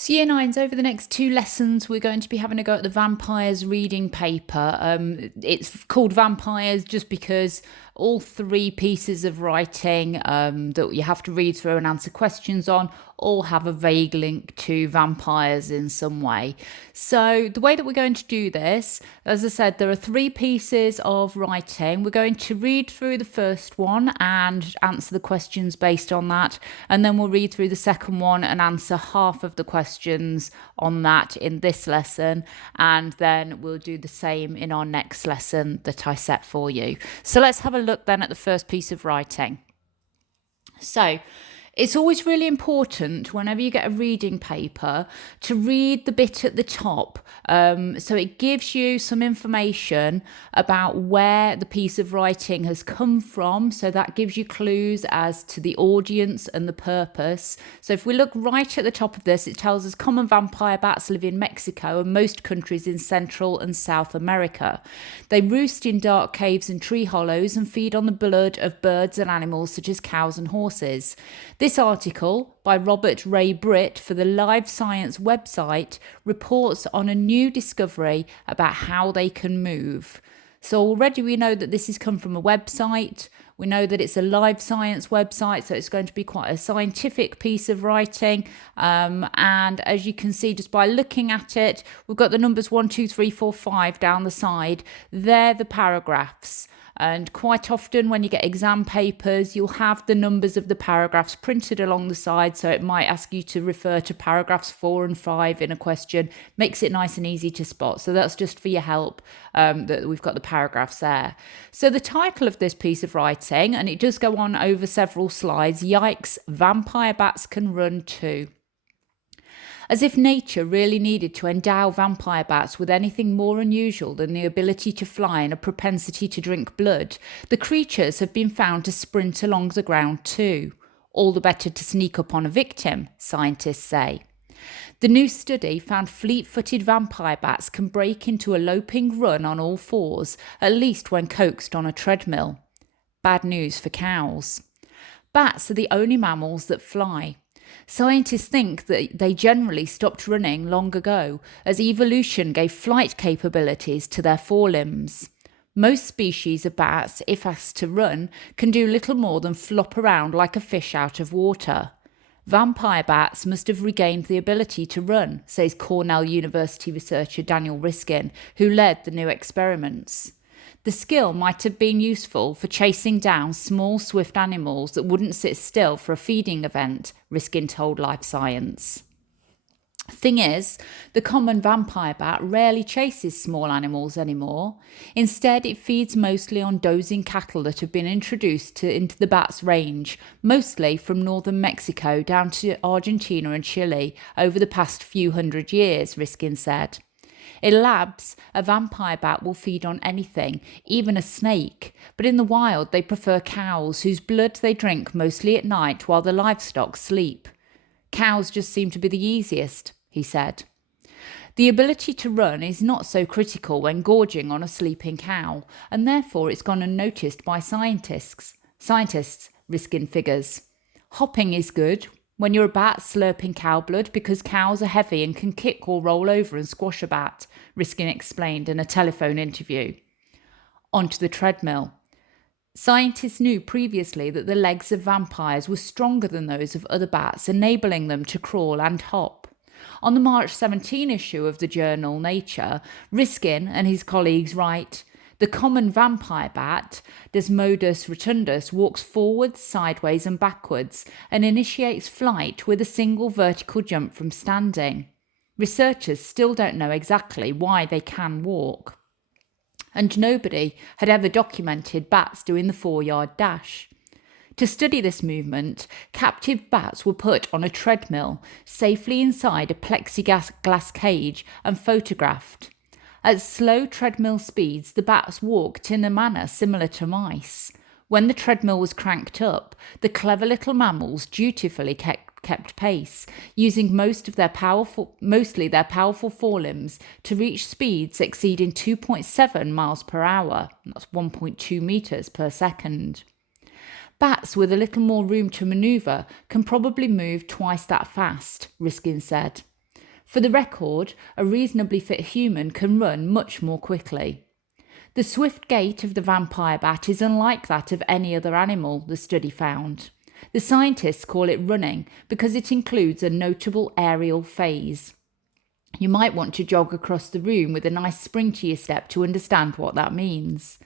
So Year 9s, over the next 2 lessons, we're going to be having a go at the vampires reading paper. It's called Vampires just because all 3 pieces of writing that you have to read through and answer questions on all have a vague link to vampires in some way. So the way that we're going to do this, as I said, there are 3 pieces of writing. We're going to read through the first one and answer the questions based on that, and then we'll read through the second one and answer half of the questions on that in this lesson, and then we'll do the same in our next lesson that I set for you. So let's have a look then at the first piece of writing. So it's always really important whenever you get a reading paper to read the bit at the top. So it gives you some information about where the piece of writing has come from. So that gives you clues as to the audience and the purpose. So if we look right at the top of this, it tells us common vampire bats live in Mexico and most countries in Central and South America. They roost in dark caves and tree hollows and feed on the blood of birds and animals such as cows and horses. This article by Robert Ray Britt for the Live Science website reports on a new discovery about how they can move. So already we know that this has come from a website. We know that it's a Live Science website, so it's going to be quite a scientific piece of writing. And as you can see, just by looking at it, we've got the numbers 1, 2, 3, 4, 5 down the side. They're the paragraphs. And quite often when you get exam papers, you'll have the numbers of the paragraphs printed along the side. So it might ask you to refer to paragraphs 4 and 5 in a question. Makes it nice and easy to spot. So that's just for your help that we've got the paragraphs there. So the title of this piece of writing, and it does go on over several slides, Yikes, Vampire Bats Can Run Too. As if nature really needed to endow vampire bats with anything more unusual than the ability to fly and a propensity to drink blood, the creatures have been found to sprint along the ground too. All the better to sneak up on a victim, scientists say. The new study found fleet-footed vampire bats can break into a loping run on all 4s, at least when coaxed on a treadmill. Bad news for cows. Bats are the only mammals that fly. Scientists think that they generally stopped running long ago, as evolution gave flight capabilities to their forelimbs. Most species of bats, if asked to run, can do little more than flop around like a fish out of water. Vampire bats must have regained the ability to run, says Cornell University researcher Daniel Riskin, who led the new experiments. The skill might have been useful for chasing down small, swift animals that wouldn't sit still for a feeding event, Riskin told Life Science. Thing is, the common vampire bat rarely chases small animals anymore. Instead, it feeds mostly on dozing cattle that have been introduced into the bat's range, mostly from northern Mexico down to Argentina and Chile over the past few hundred years, Riskin said. In labs, a vampire bat will feed on anything, even a snake, but in the wild they prefer cows whose blood they drink mostly at night while the livestock sleep. Cows just seem to be the easiest, he said. The ability to run is not so critical when gorging on a sleeping cow, and therefore it's gone unnoticed by scientists, Riskin figures. Hopping is good when you're a bat slurping cow blood because cows are heavy and can kick or roll over and squash a bat, Riskin explained in a telephone interview. Onto the treadmill. Scientists knew previously that the legs of vampires were stronger than those of other bats, enabling them to crawl and hop. On the March 17 issue of the journal Nature, Riskin and his colleagues write, the common vampire bat, Desmodus rotundus, walks forwards, sideways and backwards and initiates flight with a single vertical jump from standing. Researchers still don't know exactly why they can walk. And nobody had ever documented bats doing the 4-yard dash. To study this movement, captive bats were put on a treadmill, safely inside a plexiglass cage and photographed. At slow treadmill speeds, the bats walked in a manner similar to mice. When the treadmill was cranked up, the clever little mammals dutifully kept pace, using mostly their powerful forelimbs to reach speeds exceeding 2.7 miles per hour. That's 1.2 meters per second. Bats with a little more room to manoeuvre can probably move twice that fast, Riskin said. For the record, a reasonably fit human can run much more quickly. The swift gait of the vampire bat is unlike that of any other animal, the study found. The scientists call it running because it includes a notable aerial phase. You might want to jog across the room with a nice spring to your step to understand what that means.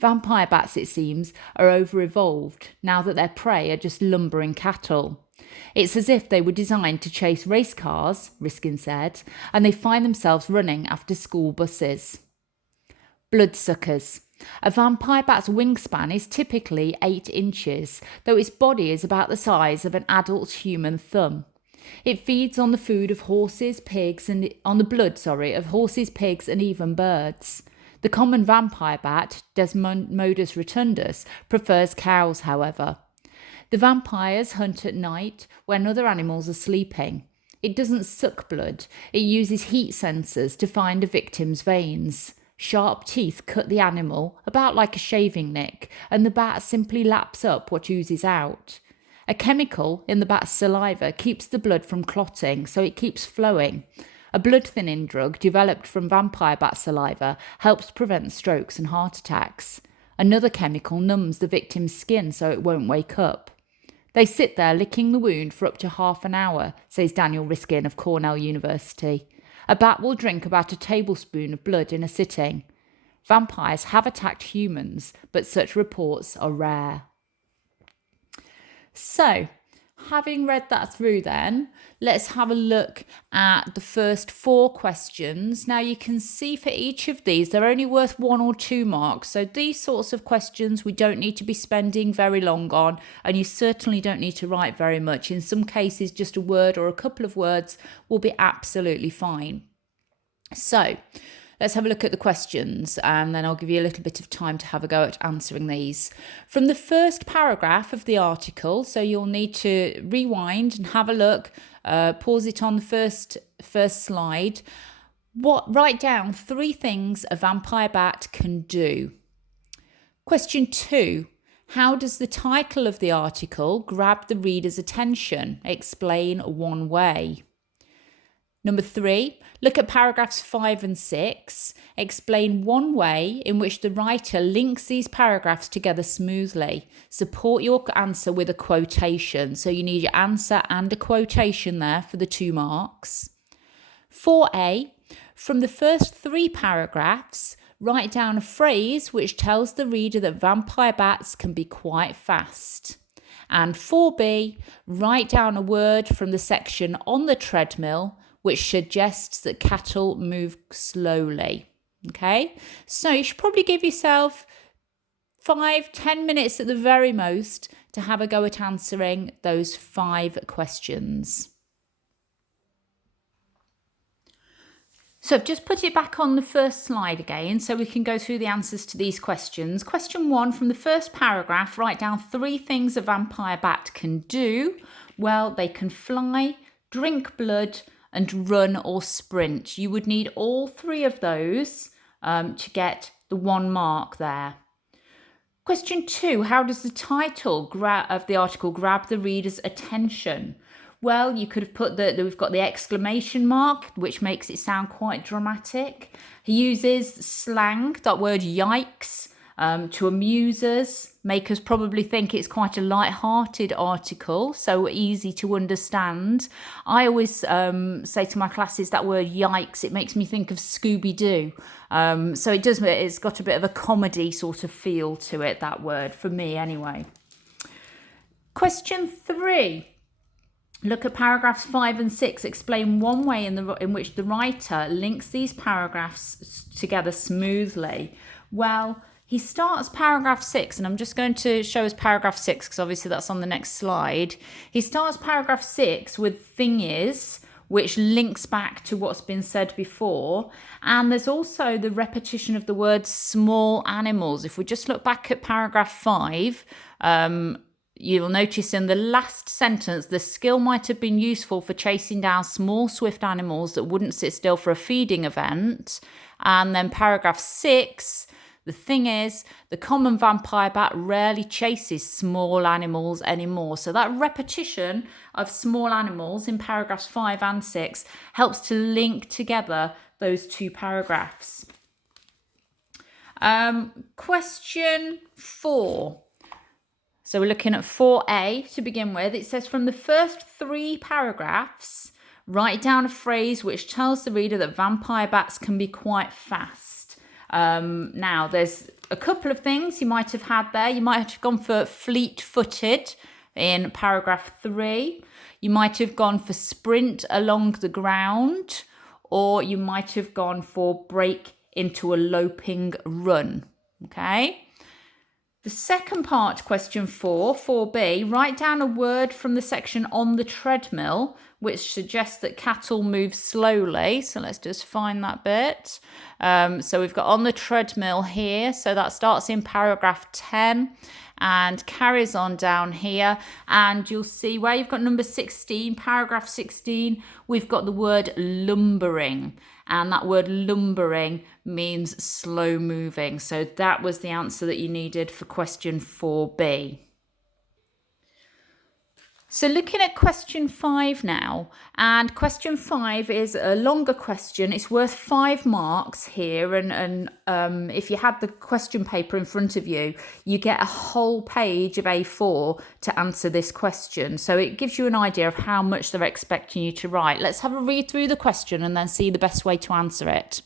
Vampire bats, it seems, are over-evolved now that their prey are just lumbering cattle. It's as if they were designed to chase race cars, Riskin said, and they find themselves running after school buses. Bloodsuckers. A vampire bat's wingspan is typically 8 inches, though its body is about the size of an adult human thumb. It feeds on the food of horses, pigs, and on the blood, of horses, pigs, and even birds. The common vampire bat, Desmodus rotundus, prefers cows, however. The vampires hunt at night when other animals are sleeping. It doesn't suck blood. It uses heat sensors to find a victim's veins. Sharp teeth cut the animal, about like a shaving nick, and the bat simply laps up what oozes out. A chemical in the bat's saliva keeps the blood from clotting, so it keeps flowing. A blood-thinning drug developed from vampire bat saliva helps prevent strokes and heart attacks. Another chemical numbs the victim's skin so it won't wake up. They sit there licking the wound for up to half an hour, says Daniel Riskin of Cornell University. A bat will drink about a tablespoon of blood in a sitting. Vampires have attacked humans, but such reports are rare. So, having read that through then, let's have a look at the first 4 questions. Now you can see for each of these, they're only worth 1 or 2 marks. So these sorts of questions we don't need to be spending very long on, and you certainly don't need to write very much. In some cases, just a word or a couple of words will be absolutely fine. So let's have a look at the questions, and then I'll give you a little bit of time to have a go at answering these. From the first paragraph of the article, so you'll need to rewind and have a look, pause it on the first slide. Write down 3 things a vampire bat can do. Question 2. How does the title of the article grab the reader's attention? Explain one way. Number 3, look at paragraphs 5 and 6. Explain one way in which the writer links these paragraphs together smoothly. Support your answer with a quotation. So you need your answer and a quotation there for the 2 marks. 4A, from the first 3 paragraphs, write down a phrase which tells the reader that vampire bats can be quite fast. And 4B, write down a word from the section on the treadmill which suggests that cattle move slowly. Okay, so you should probably give yourself 5-10 minutes at the very most to have a go at answering those 5 questions. So I've just put it back on the first slide again so we can go through the answers to these questions. Question 1, from the first paragraph, write down 3 things a vampire bat can do. Well, they can fly, drink blood, and run or sprint. You would need all 3 of those to get the 1 mark there. Question 2, how does the title of the article grab the reader's attention? Well, you could have put that we've got the exclamation mark, which makes it sound quite dramatic. He uses slang, that word yikes, to amuse us, make us probably think it's quite a light-hearted article, so easy to understand. I always say to my classes that word yikes, it makes me think of Scooby-Doo. So it's got a bit of a comedy sort of feel to it, that word, for me anyway. Question 3. Look at paragraphs 5 and 6. Explain one way in which the writer links these paragraphs together smoothly. Well, he starts paragraph 6, and I'm just going to show us paragraph 6 because obviously that's on the next slide. He starts paragraph 6 with thing is, which links back to what's been said before. And there's also the repetition of the word small animals. If we just look back at paragraph 5, you'll notice in the last sentence, the skill might have been useful for chasing down small, swift animals that wouldn't sit still for a feeding event. And then paragraph 6, The thing is, the common vampire bat rarely chases small animals anymore. So that repetition of small animals in paragraphs 5 and 6 helps to link together those two paragraphs. Question 4. So we're looking at 4a to begin with. It says, from the first 3 paragraphs, write down a phrase which tells the reader that vampire bats can be quite fast. Now, there's a couple of things you might have had there. You might have gone for fleet-footed in paragraph 3. You might have gone for sprint along the ground, or you might have gone for break into a loping run. Okay? The second part, question 4, 4b, write down a word from the section on the treadmill which suggests that cattle move slowly. So let's just find that bit. So we've got on the treadmill here. So that starts in paragraph 10 and carries on down here. And you'll see where you've got number 16, paragraph 16, we've got the word lumbering. And that word lumbering means slow moving. So that was the answer that you needed for question 4b. So looking at question 5 now, and question 5 is a longer question. It's worth 5 marks here, and if you had the question paper in front of you, you get a whole page of A4 to answer this question. So it gives you an idea of how much they're expecting you to write. Let's have a read through the question and then see the best way to answer it.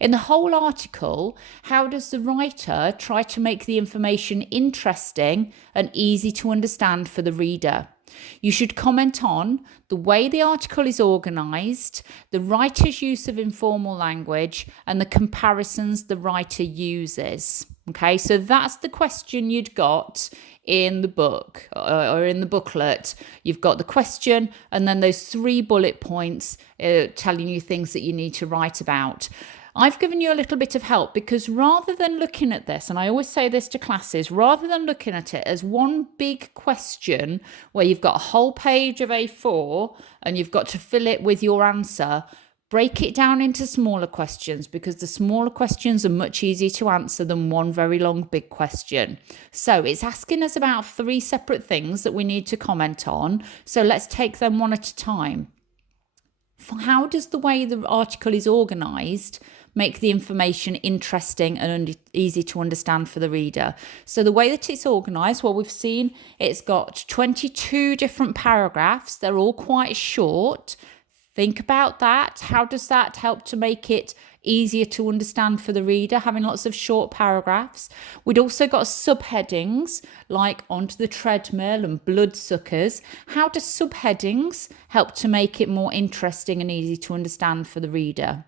In the whole article, how does the writer try to make the information interesting and easy to understand for the reader? You should comment on the way the article is organised, the writer's use of informal language, and the comparisons the writer uses. Okay, so that's the question you'd got in the book or in the booklet. You've got the question and then those 3 bullet points telling you things that you need to write about. I've given you a little bit of help because rather than looking at this, and I always say this to classes, rather than looking at it as one big question where you've got a whole page of A4 and you've got to fill it with your answer, break it down into smaller questions because the smaller questions are much easier to answer than one very long big question. So it's asking us about 3 separate things that we need to comment on. So let's take them one at a time. How does the way the article is organised make the information interesting and easy to understand for the reader? So the way that it's organised, well, we've seen it's got 22 different paragraphs. They're all quite short. Think about that. How does that help to make it easier to understand for the reader, having lots of short paragraphs? We'd also got subheadings like onto the treadmill and bloodsuckers. How do subheadings help to make it more interesting and easy to understand for the reader?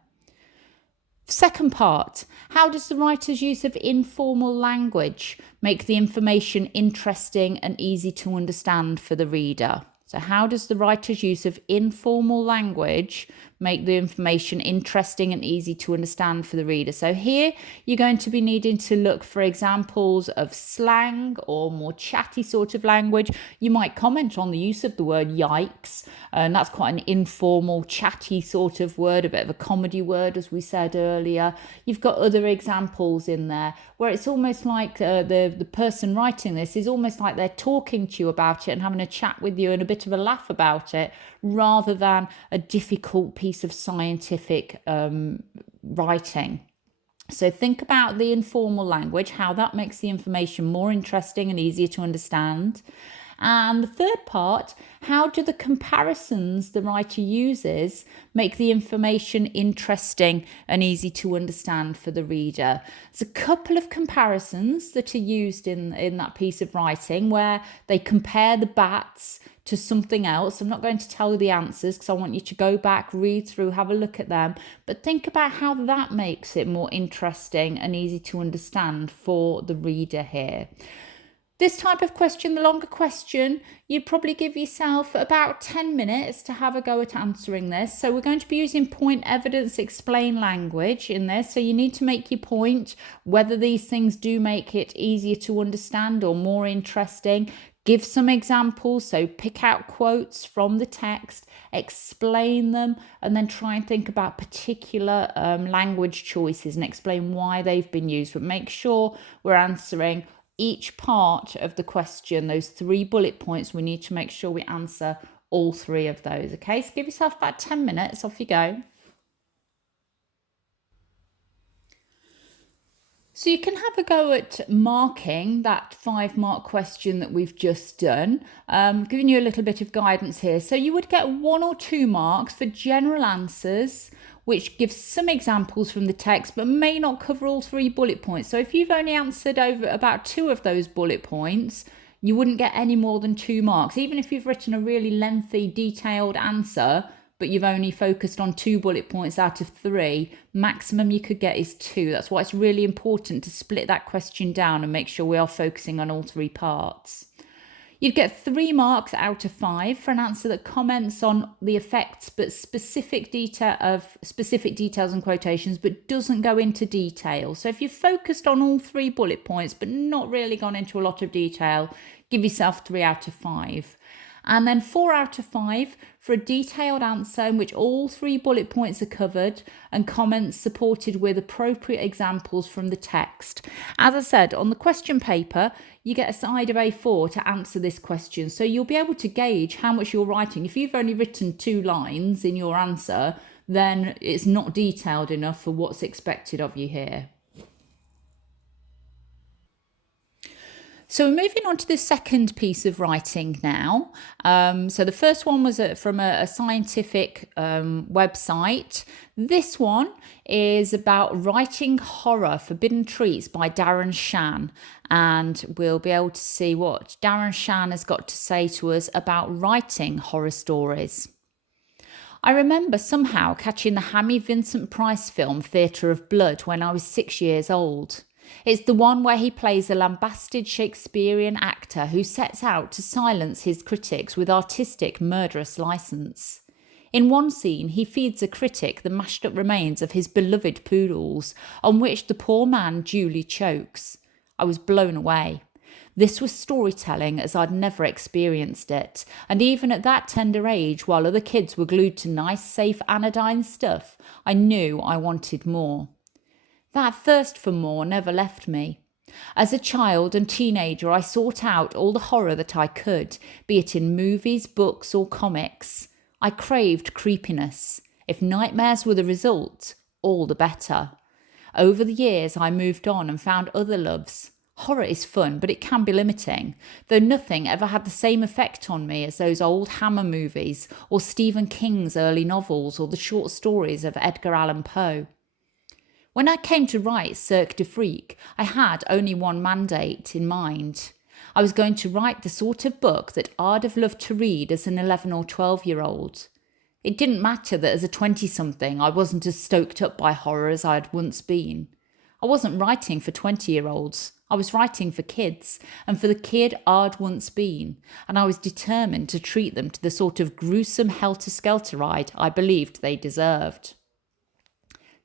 Second part, how does the writer's use of informal language make the information interesting and easy to understand for the reader? So how does the writer's use of informal language make the information interesting and easy to understand for the reader? So here you're going to be needing to look for examples of slang or more chatty sort of language. You might comment on the use of the word yikes, and that's quite an informal, chatty sort of word, a bit of a comedy word, as we said earlier. You've got other examples in there where it's almost like the person writing this is almost like they're talking to you about it and having a chat with you and a bit of a laugh about it, rather than a difficult piece of scientific writing. So think about the informal language, how that makes the information more interesting and easier to understand. And the third part, how do the comparisons the writer uses make the information interesting and easy to understand for the reader? There's a couple of comparisons that are used in that piece of writing where they compare the bats to something else. I'm not going to tell you the answers because I want you to go back, read through, have a look at them, but think about how that makes it more interesting and easy to understand for the reader here. This type of question, the longer question, you'd probably give yourself about 10 minutes to have a go at answering this. So we're going to be using point, evidence, explain language in this. So you need to make your point, whether these things do make it easier to understand or more interesting. Give some examples, so pick out quotes from the text, explain them, and then try and think about particular language choices and explain why they've been used. But make sure we're answering each part of the question, those 3 bullet points. We need to make sure we answer all 3 of those. Okay, so give yourself about 10 minutes, off you go. So you can have a go at marking that 5-mark question that we've just done, giving you a little bit of guidance here. So you would get 1 or 2 marks for general answers, which gives some examples from the text, but may not cover all 3 bullet points. So if you've only answered over about 2 of those bullet points, you wouldn't get any more than 2 marks. Even if you've written a really lengthy, detailed answer, but you've only focused on 2 bullet points out of 3, maximum you could get is 2. That's why it's really important to split that question down and make sure we are focusing on all 3 parts. You'd get 3 marks out of 5 for an answer that comments on the effects but specific details and quotations, but doesn't go into detail. So if you've focused on all 3 bullet points but not really gone into a lot of detail, give yourself 3 out of 5. And then 4 out of 5 for a detailed answer in which all 3 bullet points are covered and comments supported with appropriate examples from the text. As I said, on the question paper, you get a side of A4 to answer this question. So you'll be able to gauge how much you're writing. If you've only written 2 lines in your answer, then it's not detailed enough for what's expected of you here. So we're moving on to the second piece of writing now. So the first one was from a scientific website. This one is about writing horror, forbidden treats by Darren Shan. And we'll be able to see what Darren Shan has got to say to us about writing horror stories. I remember somehow catching the Hammy Vincent Price film Theatre of Blood when I was 6 years old. It's the one where he plays a lambasted Shakespearean actor who sets out to silence his critics with artistic murderous license. In one scene, he feeds a critic the mashed up remains of his beloved poodles, on which the poor man duly chokes. I was blown away. This was storytelling as I'd never experienced it, and even at that tender age, while other kids were glued to nice, safe anodyne stuff, I knew I wanted more. That thirst for more never left me. As a child and teenager, I sought out all the horror that I could, be it in movies, books, or comics. I craved creepiness. If nightmares were the result, all the better. Over the years, I moved on and found other loves. Horror is fun, but it can be limiting, though nothing ever had the same effect on me as those old Hammer movies, or Stephen King's early novels, or the short stories of Edgar Allan Poe. When I came to write Cirque du Freak, I had only one mandate in mind. I was going to write the sort of book that I'd have loved to read as an 11 or 12-year-old. It didn't matter that as a 20-something I wasn't as stoked up by horror as I had once been. I wasn't writing for 20-year-olds. I was writing for kids, and for the kid I'd once been, and I was determined to treat them to the sort of gruesome helter-skelter ride I believed they deserved.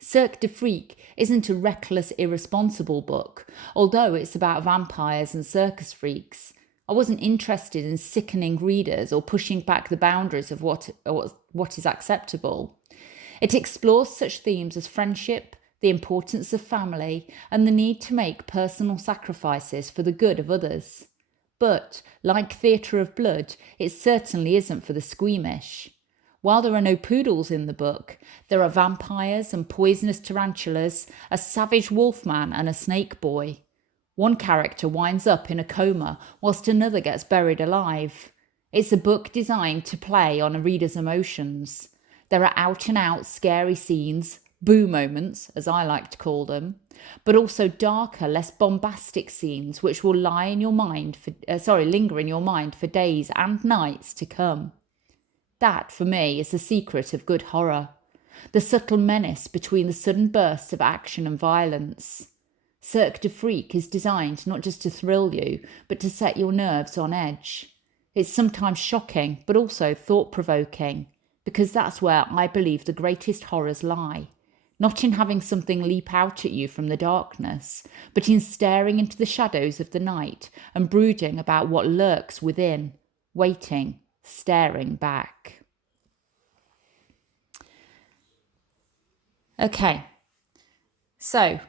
Cirque du Freak isn't a reckless, irresponsible book, although it's about vampires and circus freaks. I wasn't interested in sickening readers or pushing back the boundaries of what is acceptable. It explores such themes as friendship, the importance of family, and the need to make personal sacrifices for the good of others. But, like Theatre of Blood, it certainly isn't for the squeamish. While there are no poodles in the book, there are vampires and poisonous tarantulas, a savage wolfman and a snake boy. One character winds up in a coma whilst another gets buried alive. It's a book designed to play on a reader's emotions. There are out-and-out scary scenes, boo moments, as I like to call them, but also darker, less bombastic scenes which will linger in your mind for days and nights to come. That, for me, is the secret of good horror. The subtle menace between the sudden bursts of action and violence. Cirque du Freak is designed not just to thrill you, but to set your nerves on edge. It's sometimes shocking, but also thought-provoking, because that's where I believe the greatest horrors lie. not in having something leap out at you from the darkness, but in staring into the shadows of the night and brooding about what lurks within, waiting, staring back. Okay, so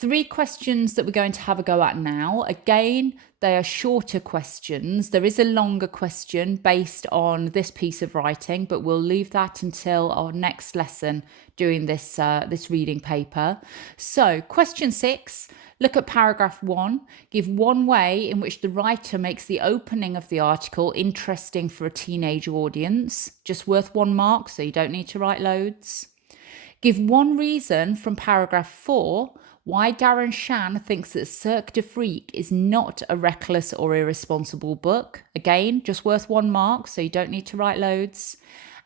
3 questions that we're going to have a go at now. Again, they are shorter questions. There is a longer question based on this piece of writing, but we'll leave that until our next lesson doing this reading paper. So, question 6, look at paragraph 1. Give one way in which the writer makes the opening of the article interesting for a teenage audience. Just worth 1 mark, so you don't need to write loads. Give one reason from paragraph 4 why Darren Shan thinks that Cirque du Freak is not a reckless or irresponsible book. Again, just worth 1 mark, so you don't need to write loads.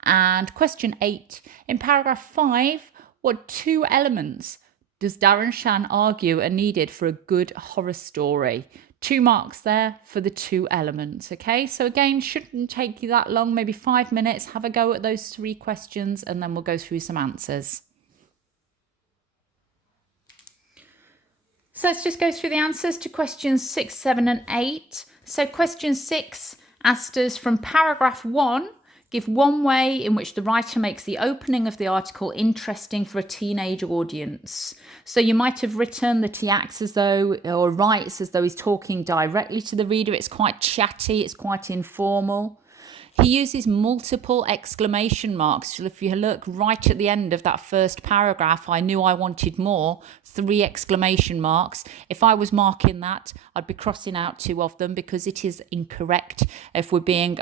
And question 8, in paragraph 5, what 2 elements does Darren Shan argue are needed for a good horror story? 2 marks there for the 2 elements, okay? So again, shouldn't take you that long, maybe 5 minutes. Have a go at those 3 questions and then we'll go through some answers. So let's just go through the answers to questions 6, 7 and 8. So question 6 asked us from paragraph 1, give one way in which the writer makes the opening of the article interesting for a teenage audience. So you might have written that he acts as though, or writes as though he's talking directly to the reader. It's quite chatty, it's quite informal. He uses multiple exclamation marks. So if you look right at the end of that first paragraph, I knew I wanted more, 3 exclamation marks. If I was marking that, I'd be crossing out 2 of them because it is incorrect if we're being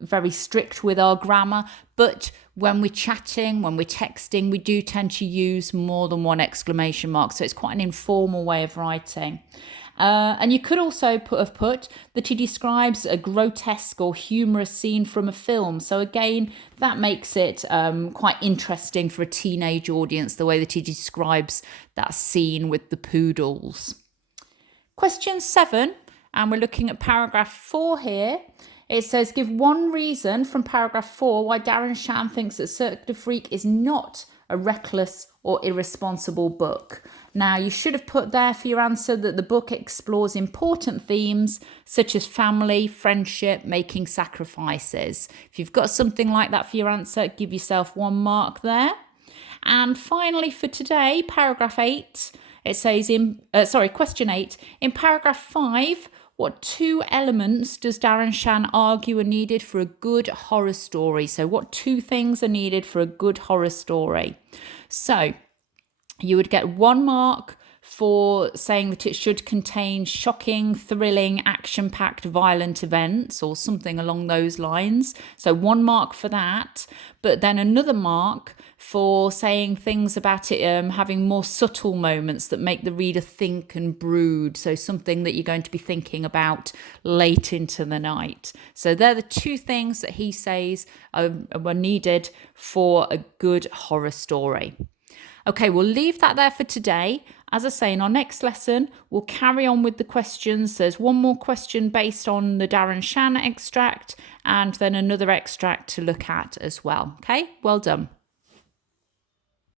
very strict with our grammar. But when we're chatting, when we're texting, we do tend to use more than 1 exclamation mark. So it's quite an informal way of writing. And you could also have put that he describes a grotesque or humorous scene from a film. So again, that makes it quite interesting for a teenage audience, the way that he describes that scene with the poodles. Question 7, and we're looking at paragraph 4 here. It says, give one reason from paragraph 4 why Darren Shan thinks that Cirque du Freak is not a reckless or irresponsible book. Now, you should have put there for your answer that the book explores important themes such as family, friendship, making sacrifices. If you've got something like that for your answer, give yourself 1 mark there. And finally for today, paragraph 8, it says question 8, in paragraph 5, what 2 elements does Darren Shan argue are needed for a good horror story? So what 2 things are needed for a good horror story? So you would get 1 mark for saying that it should contain shocking, thrilling, action-packed, violent events or something along those lines. So 1 mark for that, but then another mark for saying things about it having more subtle moments that make the reader think and brood. So something that you're going to be thinking about late into the night. So they're the 2 things that he says were needed for a good horror story. Okay, we'll leave that there for today. As I say, in our next lesson, we'll carry on with the questions. There's 1 more question based on the Darren Shan extract and then another extract to look at as well. Okay, well done.